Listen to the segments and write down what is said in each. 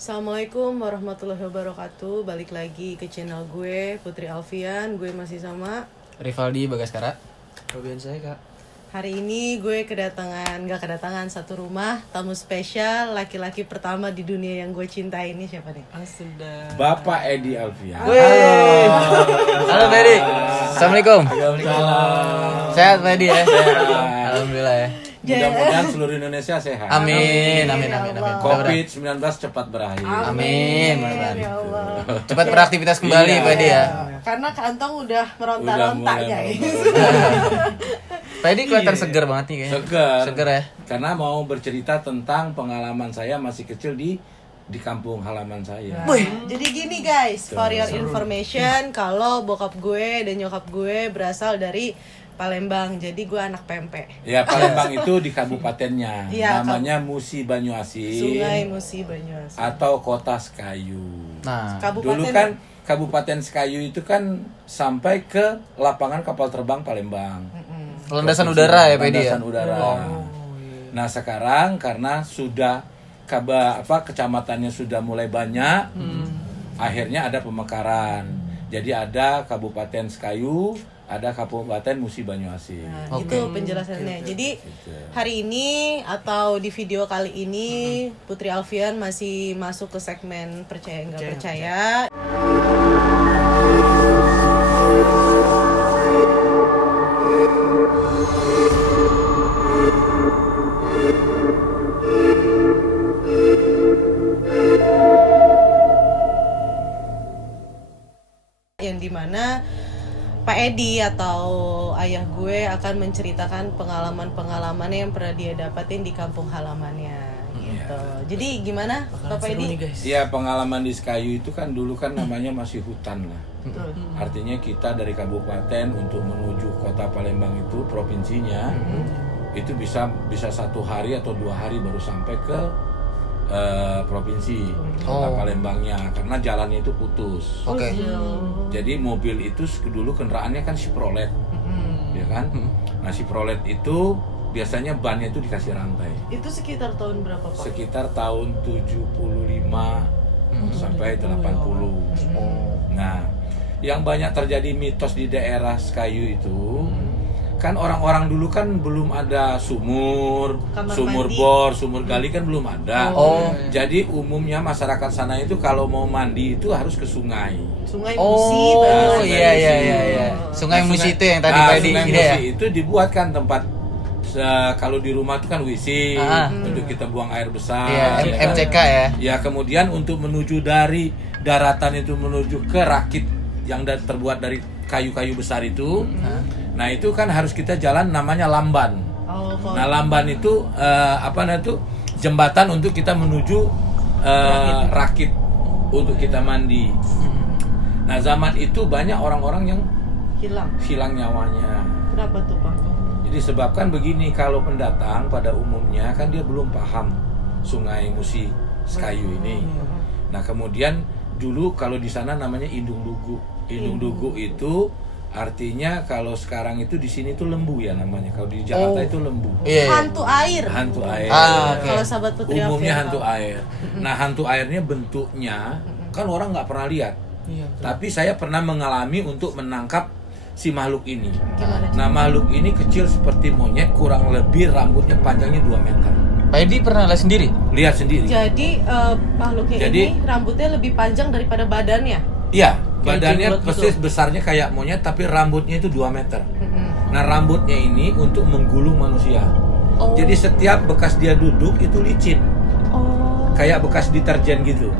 Assalamualaikum warahmatullahi wabarakatuh. Balik lagi ke channel gue, Putri Alfian. Gue masih sama Rivaldi Bagaskara. Robian saya kak. Hari ini gue satu rumah tamu spesial, laki-laki pertama di dunia yang gue cintai. Ini siapa nih? Sudah. Bapak Edi Alfian. Halo Fedi. Assalamualaikum. Waalaikumsalam. Sehat Fedi ya? Sehat. Alhamdulillah ya. Mudah-mudahan seluruh Indonesia sehat. Amin. COVID-19 cepat berakhir. Amin. Ya Allah. Cepat beraktivitas kembali Iya. Fedi ya. Karena kantong udah meronta-ronta Udah mulai guys. Fedi kelihatan seger banget nih kayaknya. Seger ya. Karena mau bercerita tentang pengalaman saya masih kecil di kampung halaman saya. Jadi gini guys, for your information, kalau bokap gue dan nyokap gue berasal dari Palembang, jadi gue anak pempek. Ya, Palembang itu di kabupatennya. Iya, Namanya Musi Banyuasin. Sungai Musi Banyuasin. Atau Kota Sekayu. Nah, Dulu kan Kabupaten Sekayu itu kan sampai ke lapangan kapal terbang Palembang. landasan udara ya Fedi ya. Landasan udara. Nah, sekarang karena sudah kecamatannya sudah mulai banyak, akhirnya ada pemekaran. Jadi ada Kabupaten Sekayu, ada Kabupaten Musi Banyuasin. Nah, itu penjelasannya. Jadi hari ini atau di video kali ini Putri Alfian masih masuk ke segmen percaya nggak percaya. Yang dimana Pak Edi atau ayah gue akan menceritakan pengalaman-pengalamannya yang pernah dia dapatin di kampung halamannya gitu. Jadi gimana Bapak Edi? Iya, pengalaman di Sekayu itu kan dulu kan namanya masih hutan lah. Artinya kita dari kabupaten untuk menuju kota Palembang itu provinsinya itu bisa 1 hari atau 2 hari baru sampai ke provinsi kota Palembangnya karena jalannya itu putus. Oke. Jadi mobil itu dulu kendaraannya kan Chevrolet, ya kan? Nah, Chevrolet itu biasanya bannya itu dikasih rantai. Itu sekitar tahun berapa Pak? Sekitar tahun 75 sampai 80. Nah, yang banyak terjadi mitos di daerah Sekayu itu kan orang-orang dulu kan belum ada sumur Mandi. bor, sumur gali kan belum ada. Jadi umumnya masyarakat sana itu kalau mau mandi itu harus ke sungai. Sungai Musi. Pak. Iya. Sungai Musi itu yang tadi Fedi Sungai ini Musi ya. itu dibuatkan tempat kalau di rumah itu kan WC untuk kita buang air besar. Iya, MCK ya. Ya, kemudian untuk menuju dari daratan itu menuju ke rakit yang terbuat dari kayu-kayu besar itu. Nah, itu kan harus kita jalan namanya lamban. Nah, lamban itu jembatan untuk kita menuju rakit untuk kita mandi. Nah, zaman itu banyak orang-orang yang hilang nyawanya. Kenapa tuh Pak? Jadi sebabkan begini, kalau pendatang pada umumnya kan dia belum paham Sungai Musi Sekayu ini. Nah, kemudian dulu kalau di sana namanya Indung Dugu. Indung Dugu itu artinya kalau sekarang itu di sini tuh lembu ya namanya. Kalau di Jakarta itu lembu. Hantu air. Hantu air. Kalau sahabat Putri Umumnya Alfian hantu tahu. air. Nah, hantu airnya bentuknya kan orang nggak pernah lihat. Tapi saya pernah mengalami untuk menangkap si makhluk ini. Nah, makhluk ini kecil seperti monyet, kurang lebih rambutnya panjangnya 2 meter. Pak Edi pernah lihat sendiri? Lihat sendiri. Jadi makhluknya ini rambutnya lebih panjang daripada badannya. Iya, badannya jenglot persis gitu. besarnya kayak monyet tapi rambutnya itu 2 meter. Nah, rambutnya ini untuk menggulung manusia. Jadi setiap bekas dia duduk itu licin. Kayak bekas deterjen gitu.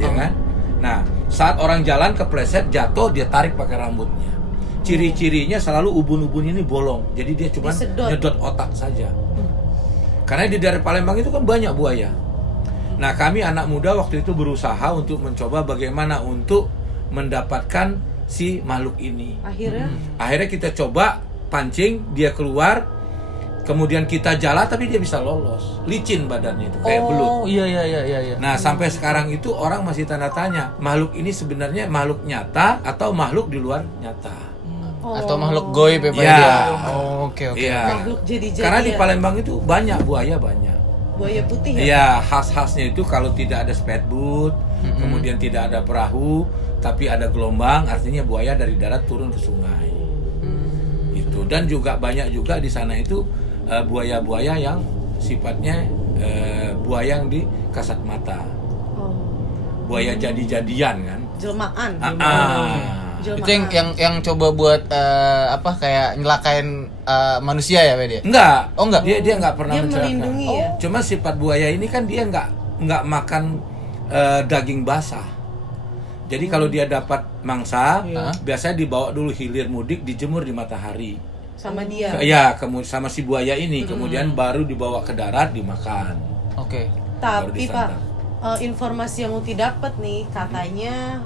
Ya kan? Nah, saat orang jalan kepleset jatuh, dia tarik pakai rambutnya. Ciri-cirinya selalu ubun-ubunnya ini bolong. Jadi dia cuma nyedot otak saja. Karena di daerah Palembang itu kan banyak buaya. Nah, kami anak muda waktu itu berusaha untuk mencoba bagaimana untuk mendapatkan si makhluk ini. Akhirnya kita coba pancing, dia keluar, kemudian kita jala tapi dia bisa lolos. Licin badannya itu kayak belut. Iya. Nah, sampai sekarang itu orang masih tanda tanya, makhluk ini sebenarnya makhluk nyata atau makhluk di luar nyata. Atau makhluk goib ya Pak Iya. Edi ya? Oke. Iya. Makhluk jadi-jadian. Karena di Palembang itu banyak buaya banyak. Buaya putih ya? Iya, khas-khasnya itu kalau tidak ada speedboat, kemudian tidak ada perahu, tapi ada gelombang, artinya buaya dari darat turun ke sungai. Itu. Dan juga banyak juga di sana itu buaya-buaya yang sifatnya buaya yang di kasat mata. Buaya jadi-jadian kan? Jelmaan. Itu yang coba buat kayak nyelakain manusia ya, Pak dia? Enggak. Oh, enggak. Dia enggak pernah Dia mencelakakan. melindungi ya? Cuma sifat buaya ini kan dia enggak makan daging basah. Jadi kalau dia dapat mangsa, biasanya dibawa dulu hilir mudik, dijemur di matahari. Sama dia. Iya, sama si buaya ini, kemudian baru dibawa ke darat dimakan. Oke. Baru Tapi disantap. Pak, informasi yang Uti dapat nih katanya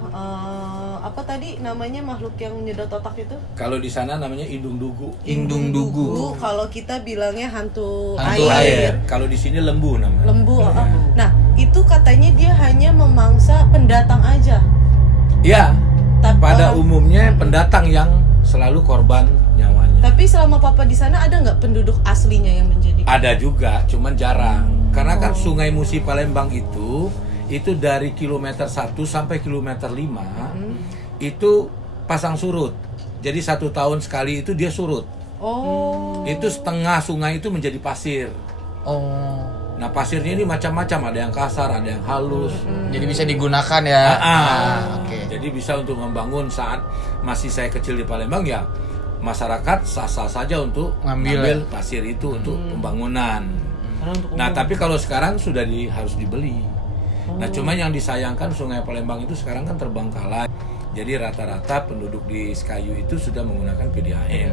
apa tadi namanya makhluk yang menyedot otak itu? Kalau di sana namanya indung dugu. Indung dugu. Kalau kita bilangnya hantu Hantu air. Kalau di sini lembu namanya. Lembu. Nah, itu katanya dia hanya memangsa pendatang aja. Iya. Pada orang- umumnya pendatang yang selalu korban nyawanya. Tapi selama Papa di sana ada nggak penduduk aslinya yang menjadi? Ada juga, cuman jarang. Karena kan Sungai Musi Palembang itu dari kilometer 1 sampai kilometer 5 itu pasang surut. Jadi 1 tahun sekali itu dia surut. Oh. Itu setengah sungai itu menjadi pasir. Oh. Nah pasirnya ini macam-macam, ada yang kasar, ada yang halus. Jadi bisa digunakan ya. Oke. Jadi bisa untuk membangun. Saat masih saya kecil di Palembang ya masyarakat sah-sah saja untuk Ngambil pasir itu untuk pembangunan. Karena untuk Nah tapi kalau sekarang sudah harus dibeli. Nah cuma yang disayangkan Sungai Palembang itu sekarang kan terbengkalai. Jadi rata-rata penduduk di Sekayu itu sudah menggunakan PDAM.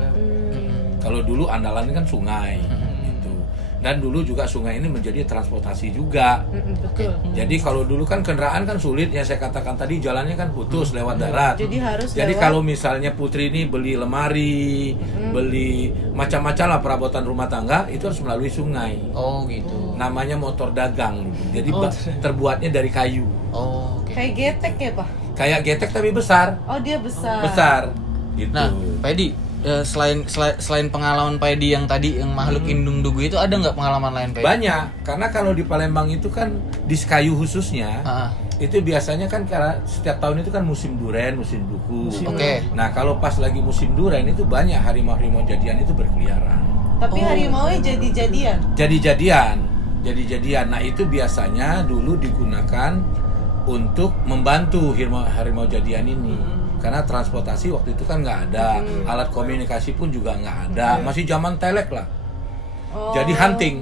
Kalau dulu andalan kan sungai gitu. Dan dulu juga sungai ini menjadi transportasi juga. Betul. Jadi kalau dulu kan kendaraan kan sulit, yang saya katakan tadi jalannya kan putus lewat darat. Jadi harus Jadi lewat- kalau misalnya Putri ini beli lemari, beli macam-macam lah perabotan rumah tangga itu harus melalui sungai. Oh gitu. Namanya motor dagang. Jadi terbuatnya dari kayu. Oh. Oke. Kayak getek ya Pak? Kayak getek tapi besar. Oh dia besar. Besar. Gitu. Nah, Pak Edi, selain pengalaman Pak Edi yang tadi yang makhluk indung dugu itu ada nggak pengalaman lain Pak Edi? Banyak, karena kalau di Palembang itu kan di Sekayu khususnya itu biasanya kan karena setiap tahun itu kan musim duren, musim duku. Oke. Nah kalau pas lagi musim duren itu banyak harimau-harimau jadian itu berkeliaran. Tapi harimau-nya jadi-jadian. Jadi-jadian. Nah itu biasanya dulu digunakan untuk membantu harimau jadian ini. Karena transportasi waktu itu kan nggak ada, alat komunikasi pun juga nggak ada, masih zaman telek lah. Jadi hunting.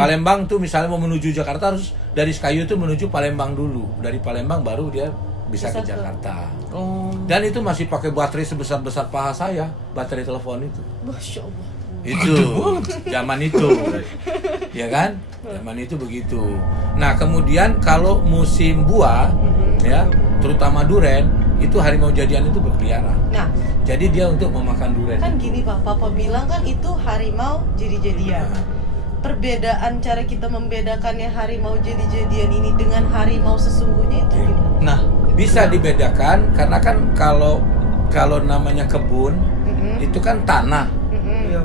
Palembang tuh misalnya mau menuju Jakarta harus dari Sekayu tuh menuju Palembang dulu. Dari Palembang baru dia bisa ke Jakarta. Dan itu masih pakai baterai sebesar-besar paha saya, baterai telepon itu. Masya Allah. Itu zaman itu. Ya kan? Zaman itu begitu. Nah, kemudian kalau musim buah ya, terutama duren, itu harimau jadian itu berkeliaran. Nah, Jadi dia untuk memakan duren. kan gini Pak, Papa bilang kan itu harimau jadi-jadian. Perbedaan cara kita membedakannya harimau jadi-jadian ini dengan harimau sesungguhnya itu gimana? Nah, Bisa dibedakan karena kan kalau namanya kebun itu kan tanah.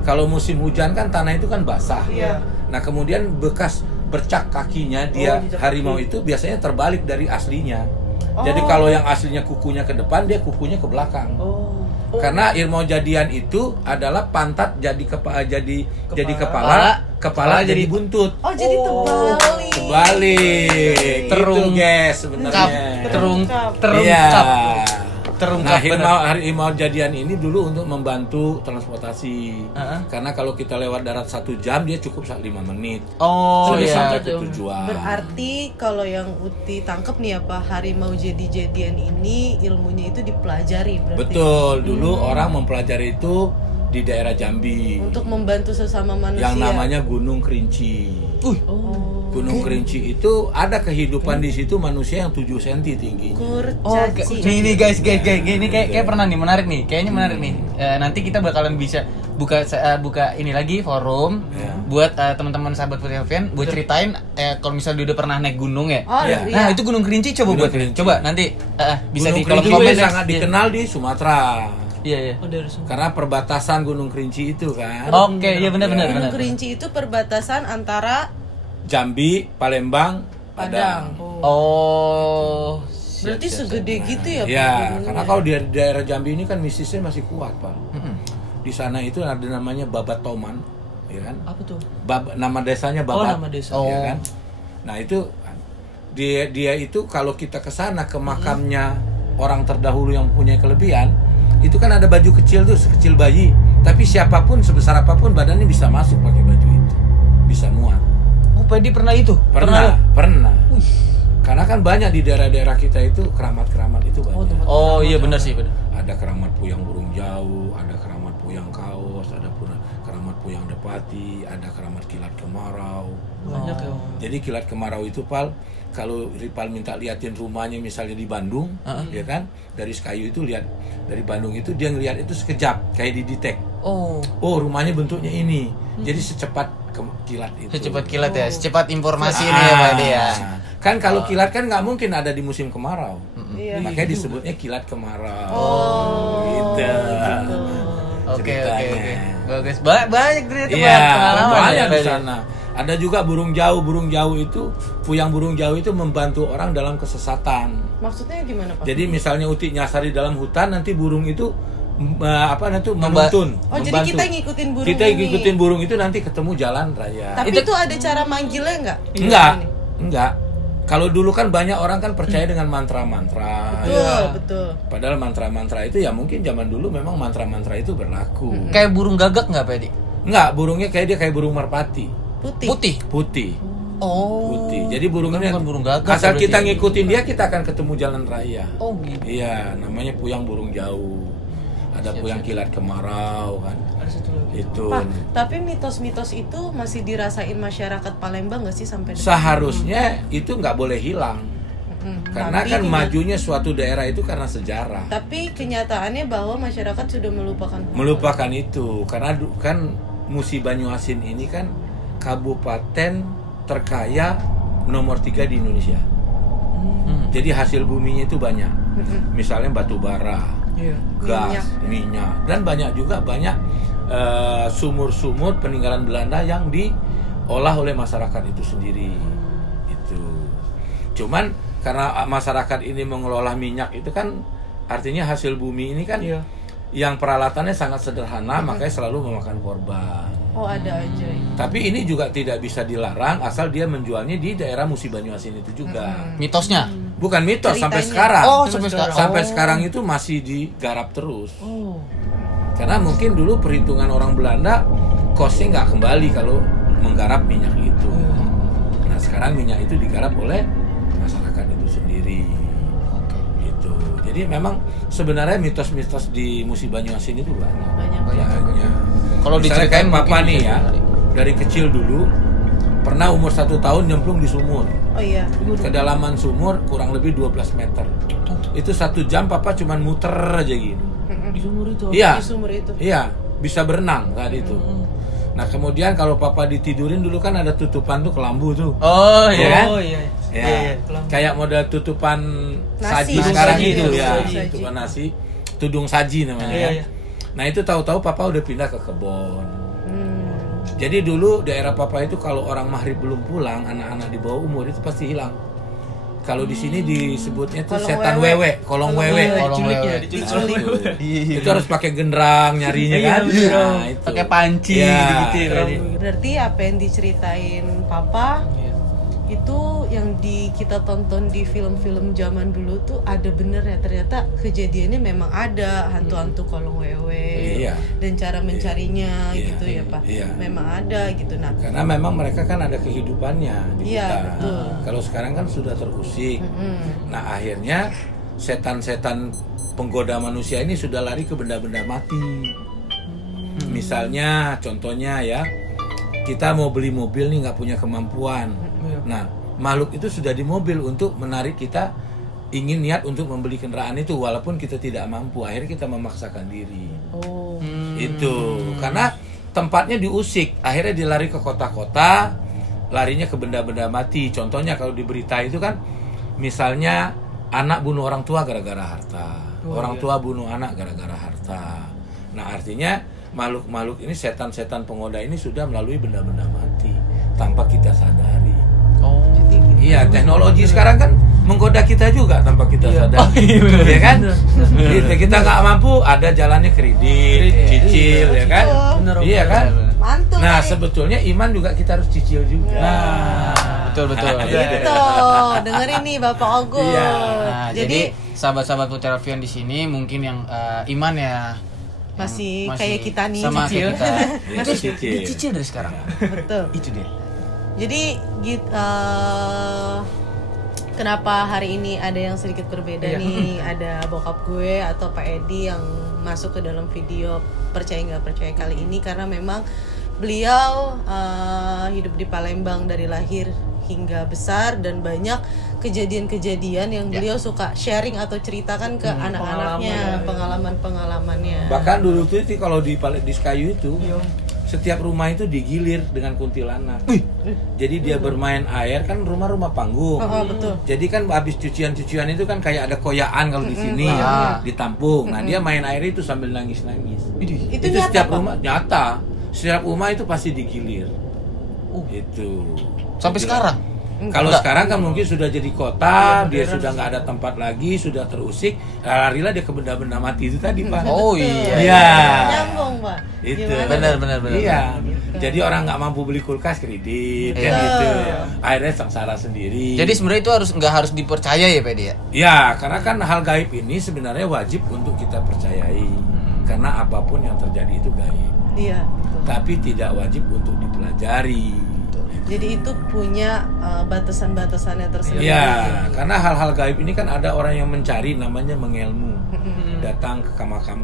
Kalau musim hujan kan tanah itu kan basah. Iya. Nah, kemudian bekas bercak kakinya dia harimau itu biasanya terbalik dari aslinya. Jadi kalau yang aslinya kukunya ke depan, dia kukunya ke belakang. Karena harimau jadian itu adalah pantat jadi kepala jadi buntut. Oh, jadi terbalik. Terbalik. Itu guys sebenarnya. terungkap. Iya. Terungkap Nah, harimau jadian ini dulu untuk membantu transportasi. Karena kalau kita lewat darat 1 jam, dia cukup 5 menit. Oh Sudah iya. sampai ke tujuan. Berarti kalau yang Uti tangkep nih apa harimau jadi-jadian ini ilmunya itu dipelajari berarti. Betul, dulu orang mempelajari itu di daerah Jambi. Untuk membantu sesama manusia. Yang namanya Gunung Kerinci. Gunung Kerinci itu ada kehidupan di situ manusia yang 7 cm tingginya. Kurcaci. Nih guys, ini kayak pernah nih menarik nih, kayaknya menarik nih. Nanti kita bakalan bisa buka ini lagi forum buat teman-teman sahabat Putri Alfian buat ceritain kalau misalnya dia udah pernah naik gunung ya. Oh, Iya. iya. Nah itu Gunung Kerinci coba Gunung buat Kerinci. coba nanti bisa Gunung di kolom Kerinci komen itu ya. sangat dikenal di Sumatera. Iya. Karena perbatasan Gunung Kerinci itu kan. Oke, iya benar. Gunung Kerinci itu perbatasan antara Jambi, Palembang, Padang. Oh. Berarti segede gitu ya Pak? Ya, gunungnya? karena kalau di daerah Jambi ini kan mistisnya masih kuat, Pak. Di sana itu ada namanya Babat Toman, ya kan? Apa tuh? Nama desanya Oh, Babat. nama desa. Ya kan? Nah, itu dia itu kalau kita ke sana ke makamnya orang terdahulu yang punya kelebihan, itu kan ada baju kecil tuh, sekecil bayi. Tapi siapapun sebesar apapun badannya bisa masuk pakai baju itu. Bisa muat. Oh, Pedi pernah itu? Pernah. Karena kan banyak di daerah-daerah kita itu keramat-keramat itu banyak. Oh iya benar sih, benar. Ada keramat Puyang Burung Jauh, ada keramat Puyang Kaos, ada keramat Puyang Depati, ada keramat Kilat Kemarau. Banyak ya. Jadi Kilat Kemarau itu, Pal, kalau Ripal minta liatin rumahnya misalnya di Bandung, ya kan, dari Sekayu itu lihat dari Bandung itu dia ngeliat itu sekejap kayak didetek. Oh. Oh, rumahnya bentuknya ini. Jadi secepat kilat itu. Secepat kilat ya, secepat informasi ini ya Pak Edi ya. Kan kalau kilat kan nggak mungkin ada di musim kemarau. Iya. Makanya disebutnya kilat kemarau. Oh, Gitu. Oke. Ceritanya. Bagus. Banyak ternyata Pak, Iya, pengalaman banyak ya, di Pak Edi. sana. Ada juga burung jauh itu, Puyang Burung Jauh itu membantu orang dalam kesesatan. Maksudnya gimana Pak? Jadi misalnya Uti nyasar di dalam hutan, nanti burung itu menuntun. Oh, jadi kita ngikutin burung Kita ini. ngikutin burung itu nanti ketemu jalan raya. Tapi itu ada cara manggilnya nggak? Enggak. Kalau dulu kan banyak orang kan percaya dengan mantra-mantra. Betul. Padahal mantra-mantra itu ya mungkin zaman dulu memang mantra-mantra itu berlaku. Kayak burung gagak nggak Pak Edi? Enggak, burungnya kayak kayak burung merpati. Putih. Oh. Putih. Jadi burung ini Bukan burung gagak. asal berarti kita ya. ngikutin dia, kita akan ketemu jalan raya. Oh gitu. Iya, namanya Puyang Burung Jauh. Ada Puyang Kilat Kemarau kan. Ada satu lagi. Itu. Pak, tapi mitos-mitos itu masih dirasain masyarakat Palembang nggak sih sampai detik? Seharusnya itu nggak boleh hilang. Karena Tapi kan kenyataan- majunya suatu daerah itu karena sejarah. Tapi kenyataannya bahwa masyarakat sudah Melupakan itu karena kan Musi Banyuasin ini kan kabupaten terkaya nomor 3 di Indonesia. Jadi hasil buminya itu banyak. Misalnya batu bara, Iya. gas, minyak, dan banyak sumur-sumur peninggalan Belanda yang diolah oleh masyarakat itu sendiri. Itu. Cuman karena masyarakat ini mengelola minyak itu kan artinya hasil bumi ini kan yang peralatannya sangat sederhana, makanya selalu memakan korban. Oh, ada aja. Tapi ini juga tidak bisa dilarang asal dia menjualnya di daerah Musi Banyuasin itu juga. Mitosnya. Bukan mitos sampai Ceritanya. sekarang. Oh, sampai sekarang. Sampai Oh. sekarang itu masih digarap terus. Oh. Karena mungkin dulu perhitungan orang Belanda kosnya nggak kembali kalau menggarap minyak itu. Nah sekarang minyak itu digarap oleh masyarakat itu sendiri. Gitu. Jadi memang sebenarnya mitos-mitos di Musi Banyuasin itu banyak. Kalau Misalnya diceritain kayak papa mungkin nih bisa ya, menarik. dari kecil dulu pernah umur 1 tahun nyemplung di sumur. Oh iya. Kedalaman sumur kurang lebih 12 meter. Itu 1 jam papa cuman muter aja gini. Di sumur itu. Iya. Di sumur itu. Iya, bisa berenang saat itu. Nah kemudian kalau papa ditidurin dulu kan ada tutupan tuh kelambu tuh. Oh iya. kan? Oh iya. Ya, kelambu. kayak model tutupan Nasi. saji sekarang Saji, itu iya, ya, saji. tutupan nasi, tudung saji namanya. Iya, kan? iya. Nah itu tahu-tahu papa udah pindah ke kebon. Jadi dulu daerah papa itu kalau orang maghrib belum pulang, anak-anak di bawah umur itu pasti hilang. Kalau di sini disebutnya tuh Kolong setan wewe. wewe, kolong wewe. Kolong Diculik wewe. ya, diculik. Itu harus pakai genderang nyarinya Iya, kan. bener. Nah, itu. Pakai panci Iya. gitu ya. Pak Edi. Berarti apa yang diceritain Papa itu yang kita tonton di film-film zaman dulu tuh ada bener ya, ternyata kejadiannya memang ada hantu-hantu kolong wewe. Iya. Dan cara mencarinya Iya. gitu ya Pak. Iya. Memang ada gitu. Nah, Karena memang mereka kan ada kehidupannya di Iya, hutan. betul. Kalau sekarang kan sudah terusik. Nah akhirnya setan-setan penggoda manusia ini sudah lari ke benda-benda mati. Misalnya, contohnya ya, kita mau beli mobil nih nggak punya kemampuan. Nah makhluk itu sudah di mobil untuk menarik kita ingin niat untuk membeli kendaraan itu walaupun kita tidak mampu. Akhirnya kita memaksakan diri. oh. Itu karena tempatnya diusik, akhirnya dilari ke kota-kota, larinya ke benda-benda mati. Contohnya kalau di berita itu kan misalnya anak bunuh orang tua gara-gara harta, orang tua bunuh anak gara-gara harta. Nah artinya makhluk-makhluk ini, setan-setan penggoda ini sudah melalui benda-benda mati. tanpa kita sadari. Oh. Jadi gitu. Iya, teknologi sekarang kan menggoda kita juga tanpa kita sadari, ya kan? Kita nggak mampu, ada jalannya kredit, cicil, ya kan? Bener, Iya kan? Mantul. Nah, nih. sebetulnya iman juga kita harus cicil juga. Betul. Gitu. Dengerin nih Bapak Ogun. Iya. Nah, jadi sahabat-sahabat Putri Alfian di sini mungkin yang iman ya masih yang kayak kita nih, sama cicil. kayak kita. Iya, Itu cicil. dicicil dari sekarang. Betul. Itu dia. Jadi kenapa hari ini ada yang sedikit berbeda nih? Ada bokap gue atau Pak Edi yang masuk ke dalam video percaya nggak percaya kali ini karena memang beliau hidup di Palembang dari lahir hingga besar dan banyak kejadian-kejadian yang beliau suka sharing atau ceritakan ke anak-anaknya, pengalaman-pengalamannya. Bahkan dulu tuh kalau di Kayu itu setiap rumah itu digilir dengan kuntilanak. Jadi dia bermain air kan rumah-rumah panggung. Betul. Jadi kan habis cucian-cucian itu kan kayak ada koyaan kalau di sini ditampung. Nah, dia main air itu sambil nangis-nangis. Itu nyata, setiap Pak? rumah nyata. Setiap rumah itu pasti digilir. Itu. Sampai sekarang. Kalau Enggak. sekarang kan mungkin sudah jadi kota, dia sudah nggak ada tempat lagi, sudah terusik, larilah dia ke benda-benda mati itu tadi, Pak. Oh iya. Iya. Nyambung, Pak. Itu. Gimana? Benar. Iya. Jadi orang nggak mampu beli kulkas kredit kan Iya. gitu. Akhirnya sengsara sendiri. Jadi sebenarnya itu nggak harus dipercaya ya Pak Edi ya? ya, karena kan hal gaib ini sebenarnya wajib untuk kita percayai. Karena apapun yang terjadi itu gaib. Iya, betul. Tapi tidak wajib untuk dipelajari. Jadi itu punya batasan-batasannya tersendiri. Iya, karena hal-hal gaib ini kan ada orang yang mencari, namanya mengelmu. Datang ke makam,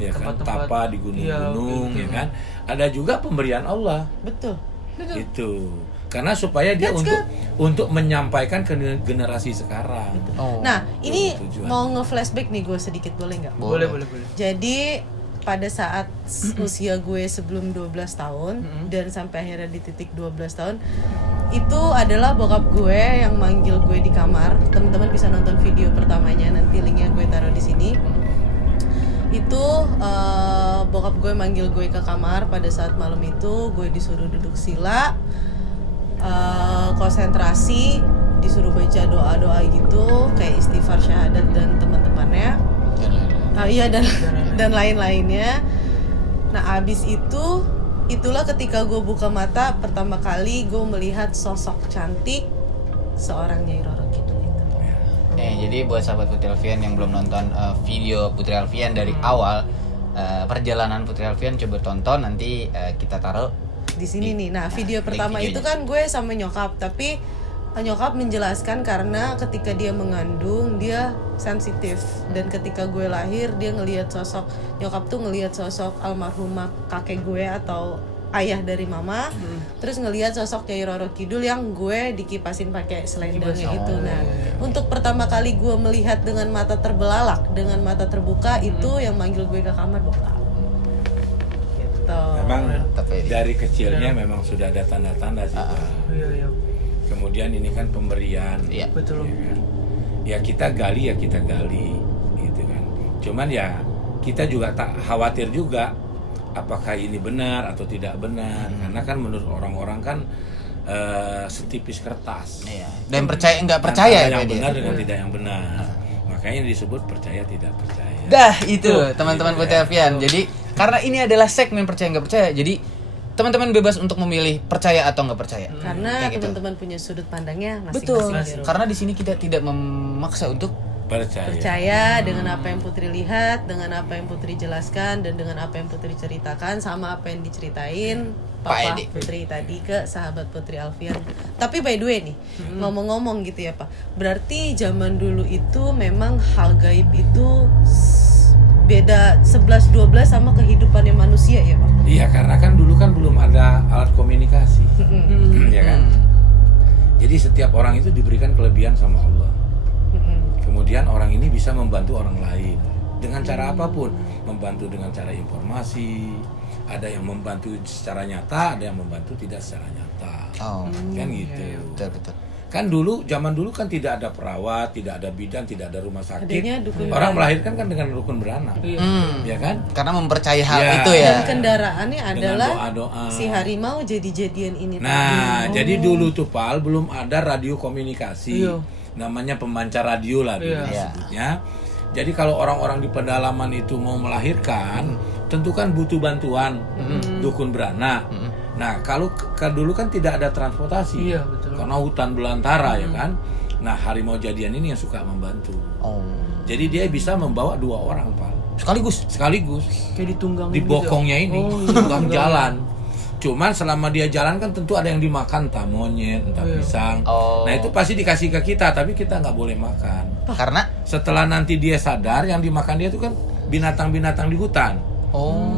ya kan, Tempat-tempat. tapa di gunung-gunung, Iya, ya kan. Ada juga pemberian Allah. Betul. Itu. Karena supaya dia untuk menyampaikan ke generasi sekarang. Oh. Nah, ini tujuan. mau nge-flashback nih gue sedikit, boleh nggak? Boleh. Jadi pada saat usia gue sebelum 12 tahun dan sampai akhirnya di titik 12 tahun itu adalah bokap gue yang manggil gue di kamar. Teman-teman bisa nonton video pertamanya, nanti linknya gue taruh di sini. Itu bokap gue manggil gue ke kamar pada saat malam itu. Gue disuruh duduk sila, konsentrasi, disuruh baca doa-doa gitu kayak istighfar, syahadat dan teman-temannya. Iya dan lain-lainnya. Nah abis itu itulah ketika gue buka mata pertama kali gue melihat sosok cantik seorang Nyai Roro Kidul itu. Jadi buat sahabat Putri Alfian yang belum nonton video Putri Alfian dari awal perjalanan Putri Alfian, coba tonton, nanti kita taruh Di sini nih. Nah video link pertama videonya. itu kan gue sama nyokap, tapi nyokap menjelaskan karena ketika dia mengandung dia sensitif, dan ketika gue lahir dia ngelihat sosok, nyokap tuh ngelihat sosok almarhumah kakek gue atau ayah dari mama, terus ngelihat sosok Nyai Roro Kidul yang gue dikipasin pakai selendangnya itu. Nah untuk pertama kali gue melihat dengan mata terbelalak, dengan mata terbuka, itu yang manggil gue ke kamar bokap gitu. Memang Tapi- dari kecilnya memang sudah ada tanda-tanda sih, Pak. Iya. Kemudian ini kan pemberian. Iya. Betul. Ya kan? Ya kita gali gitu kan. Cuman ya kita juga tak khawatir juga apakah ini benar atau tidak benar, karena kan menurut orang-orang kan setipis kertas. Iya. Dan percaya nggak percaya ya Antara yang Pak Edi? benar dengan tidak yang benar. Makanya disebut percaya tidak percaya. Dah itu teman-teman Putri Alfian. Jadi karena ini adalah segmen percaya nggak percaya, jadi teman-teman bebas untuk memilih percaya atau nggak percaya. Karena Kayak gitu. teman-teman punya sudut pandangnya Betul. masing-masing. Karena di sini kita tidak memaksa untuk Percaya dengan apa yang Putri lihat, dengan apa yang Putri jelaskan, dan dengan apa yang Putri ceritakan, sama apa yang diceritain Pak Papa Edi. Putri tadi ke sahabat Putri Alfian. Tapi by the way nih, ngomong-ngomong gitu ya Pak, berarti zaman dulu itu memang hal gaib itu beda 11-12 sama kehidupannya manusia ya Pak? Iya, karena kan dulu kan belum ada alat komunikasi. Ya kan? Jadi setiap orang itu diberikan kelebihan sama Allah. Kemudian orang ini bisa membantu orang lain dengan cara apapun, membantu dengan cara informasi, ada yang membantu secara nyata, ada yang membantu tidak secara nyata. oh Kan gitu. betul. Kan zaman dulu kan tidak ada perawat, tidak ada bidan, tidak ada rumah sakit. Adanya dukun Orang beranak. melahirkan kan dengan rukun beranak. Ya kan? Karena mempercayai hal Ya. itu ya. Dan kendaraannya adalah doa-doa. si harimau jadi-jadian ini Nah, tadi. jadi dulu tuh Pal belum ada radio komunikasi. Iya. Namanya pemancar radio lah dulu Iya. disebutnya. Jadi kalau orang-orang di pedalaman itu mau melahirkan, tentu kan butuh bantuan dukun beranak. Nah, kalau dulu kan tidak ada transportasi. Iya, betul. Karena hutan belantara ya kan. Nah, harimau jadian ini yang suka membantu. Oh. Jadi dia bisa membawa 2 orang, Pal. Sekaligus. Kayak ditunggang Di bokongnya ini, Oh, iya. tunggang jalan. Cuman selama dia jalan kan tentu ada yang dimakan, entah monyet, entah pisang. Oh. Nah itu pasti dikasih ke kita, tapi kita nggak boleh makan. Karena Setelah nanti dia sadar, yang dimakan dia itu kan binatang-binatang di hutan.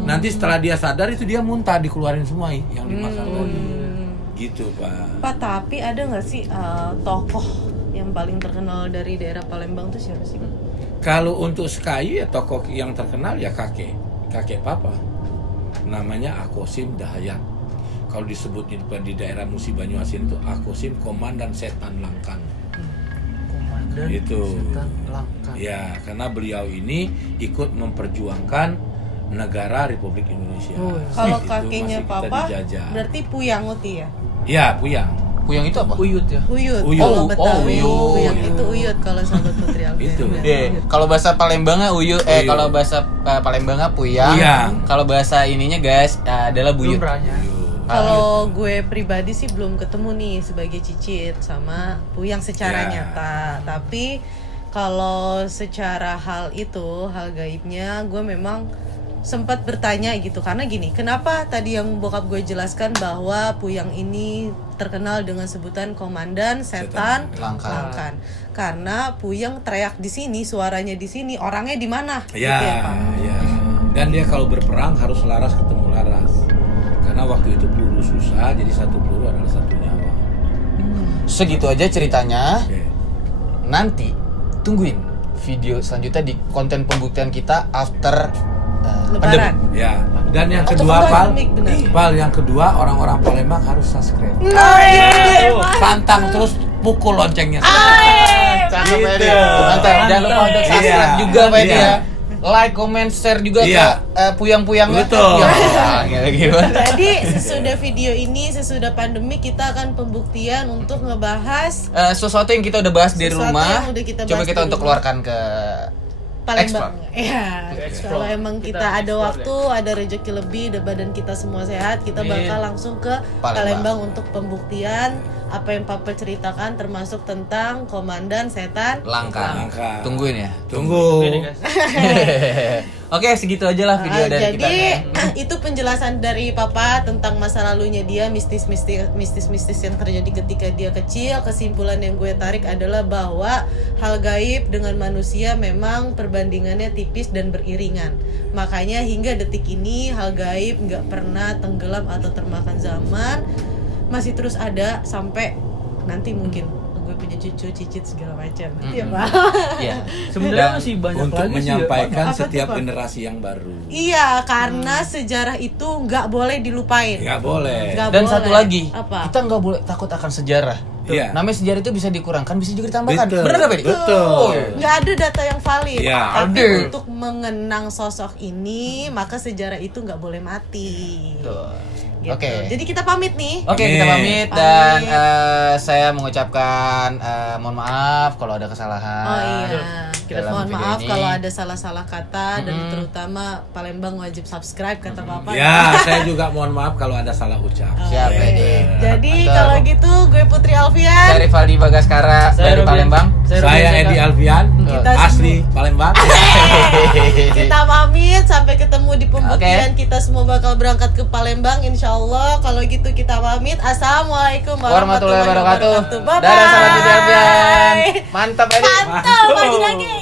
Nanti setelah dia sadar itu dia muntah, dikeluarin semua yang dimakan tadi. Gitu Pak. Pak, tapi ada nggak sih tokoh yang paling terkenal dari daerah Palembang tuh siapa sih? Kalau untuk Sekayu ya tokoh yang terkenal ya kakek papa. Namanya Akosim Dahayat. Kalau disebut di daerah Musi Banyuasin itu Akosim Komandan Setan Langkan. Komandan Itu. Setan Langkan. Ya, karena beliau ini ikut memperjuangkan negara Republik Indonesia. Oh, iya. Kalau Itu kakeknya masih kita papa dijajah. berarti Puyang Uti ya? Ya, Puyang. Puyang itu apa? Uyut ya. Uyut. Uyut. Kalau Oh, Betawi uyut. Puyang itu uyut kalau sahabat Putri Alfian. Itu. Kalau bahasa Palembangnya Uyut. kalau bahasa Palembangnya puyang. Puyang. Kalau bahasa ininya guys adalah buyut. Lumrahnya. Kalau gue pribadi sih belum ketemu nih sebagai cicit sama Puyang secara Ya. nyata. Tapi kalau secara hal gaibnya gue memang sempat bertanya gitu. Karena gini, kenapa tadi yang bokap gue jelaskan bahwa Puyang ini terkenal dengan sebutan Komandan Setan Langkan. Karena Puyang teriak di sini, suaranya di sini, orangnya di mana? Ya, Gitu ya, Pak? ya. Dan dia kalau berperang harus laras ketemu laras. Karena waktu itu peluru susah, jadi satu peluru adalah satu nyawa. Segitu aja ceritanya. Oke. Nanti tungguin video selanjutnya di konten pembuktian kita after Lebaran. Ya. Dan yang Atau kedua, Pal, pandemik, benar. Pal, yang kedua orang-orang Palembang harus subscribe. Nah, Pantang terus pukul loncengnya. Cakep ya Gitu. dia. Mantap. Jangan lupa untuk subscribe Iya. juga Pak Edi Iya. ya. Like, comment, share juga Iya. ke puyang-puyangnya. Betul. Gimana? Jadi sesudah video ini, sesudah pandemi kita akan pembuktian untuk ngebahas Sesuatu yang kita udah bahas di Sesuatu rumah. yang udah kita Coba bahas kita di untuk rumah. keluarkan ke Palembang. Explore. Ya, Explore. kalau emang kita Kita ada explore waktu, ada rezeki lebih, dan badan kita semua sehat, kita Amin. bakal langsung ke Palembang untuk pembuktian apa yang Papa ceritakan, termasuk tentang Komandan Setan Langkan. Langkan. Tungguin ya. Tunggu. Ini guys. Oke, segitu aja lah video dari kita. Jadi itu penjelasan dari Papa tentang masa lalunya dia, mistis yang terjadi ketika dia kecil. Kesimpulan yang gue tarik adalah bahwa hal gaib dengan manusia memang perbandingannya tipis dan beriringan. Makanya hingga detik ini hal gaib nggak pernah tenggelam atau termakan zaman, masih terus ada sampai nanti mungkin gue punya cucu, cicit segala macam. Iya, Pak. Iya. Sebenarnya masih banyak Untuk lagi sih ya, menyampaikan Apa tuh, setiap Pak? generasi yang baru. Iya, karena sejarah itu nggak boleh dilupain. Nggak boleh. Nggak Dan boleh. satu lagi, Apa? kita nggak boleh takut akan sejarah. Iya. Namanya sejarah itu bisa dikurangkan, bisa juga ditambahkan. Betul. Bener nggak, Pak Edi? Betul. Oh, iya. Nggak ada data yang valid. Iya. Tapi Ada. untuk mengenang sosok ini, maka sejarah itu nggak boleh mati. Tuh. Gitu. Oke. Jadi kita pamit nih. Oke, Amin. kita pamit dan saya mengucapkan mohon maaf kalau ada kesalahan. Oh iya. Kita dalam mohon video maaf ini. kalau ada salah-salah kata, dan terutama Palembang wajib subscribe kata Papa. Ya, saya juga mohon maaf kalau ada salah ucap. Siap, Oke. Edi. Jadi Mantap. kalau gitu gue Putri Alfian. Saya Rivaldi Bagaskara Saya dari Rubian. Palembang. Saya Edi Alfian, Kita asli Palembang. Kita pamit, sampai ketemu di pembuktian. Kita semua bakal berangkat ke Palembang insyaallah. Kalau gitu kita pamit. Assalamualaikum Warahmatullahi wabarakatuh. Bye bye. Dadah sahabat Edi Alfian. Mantap Edi. Mantap, Pak Jinage.